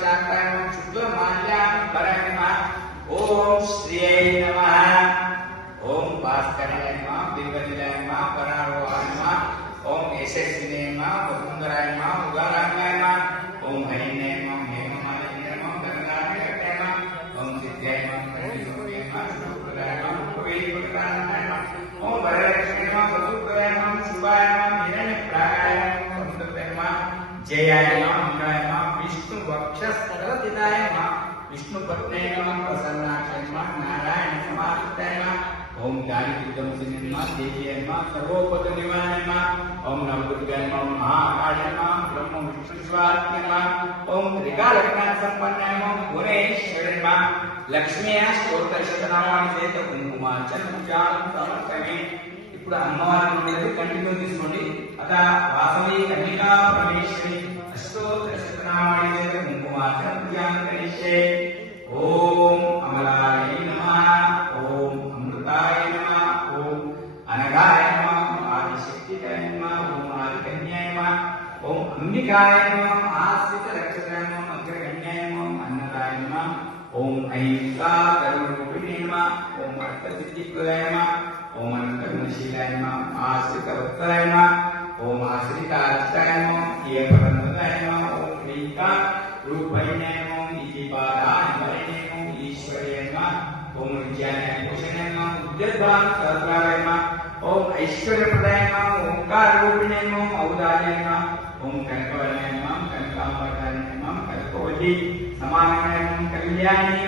शान्ताय नमः शुद्धमाल्यां कराय नमः ओम श्रीये नमः ओम भास्कराय नमः दिव्यनिलयाय नमः परारोहाय नमः ओम यशस्विने नमः वसुंधराय नमः उदाराय नमः ओम हरिणे नमः हेममालिने नमः गंगाधराय नमः ओम सिद्धाय नमः पंडितों नमः शुभदाय नमः कविप्रदाय नमः ओम वरलक्ष्मी नमः वसुदेवाय नमः शिवाय नमः हिरण्यप्राय नमः समुद्राय नमः जयाय नमः इंद्राय नमः विष्णु वक्षस्थलदिताय नमः विष्णु पत्ने नमः प्रसन्नाक्षाय नमः नारायण नमः ओम ज्ञानतीर्थम नमः देवी नमः सर्वोपद निवाय नमः ओम नवदुर्गाय नमः महाकाय नमः ब्रह्म विष्णु शिवाय नमः ओम त्रिकालज्ञान संपन्नाय नमः भुवनेश्वरी नमः लक्ष्मी स्तोत्र शतनामानि सहित कुंकुमार्चन पूजां समर्पयामि ఇప్పుడు అమ్మవారి నుండి కంటిన్యూ తీసుకోండి అదా వాసవి కన్యకా పరమేశ్వరి అష్టోత్తర శతనామాని సహిత కుంకుమార్చన పూజాం కరిష్యే ఓం అమలాయ నమః ఓం అమృతాయ నమః ఓం అనగాయ నమః ఆదిశక్తికాయ నమః ఓం ఆదికన్యాయ నమః ఓం అంబికాయ నమః ఆశ్రిత రక్షకాయ నమః అగ్రగణ్యాయ నమః అన్నదాయ నమః ఓం ఐంకా కరుణరూపిణే నమః ఓం అర్థసిద్ధిప్రదాయ నమః ओम अनंतगुणशीलाय नमः आश्रितवत्सलाय नमः ओम आश्रितार्चिताय नमः येयपरन्दताय नमः ओम क्लीका रूपैने नमः इतिपादान्वरिणे नमः ईश्वर्ये नमः ओम विद्यानाय पोषणाय नमः उद्यद्भान सहस्राय नमः ओम ऐश्वर्यप्रदाय नमः ओंकाररूपिणे नमः औदार्याय नमः ओम कनकवरणाय नमः कनकांबराय नमः कल्पवल्ली समानाय नमः कल्याणी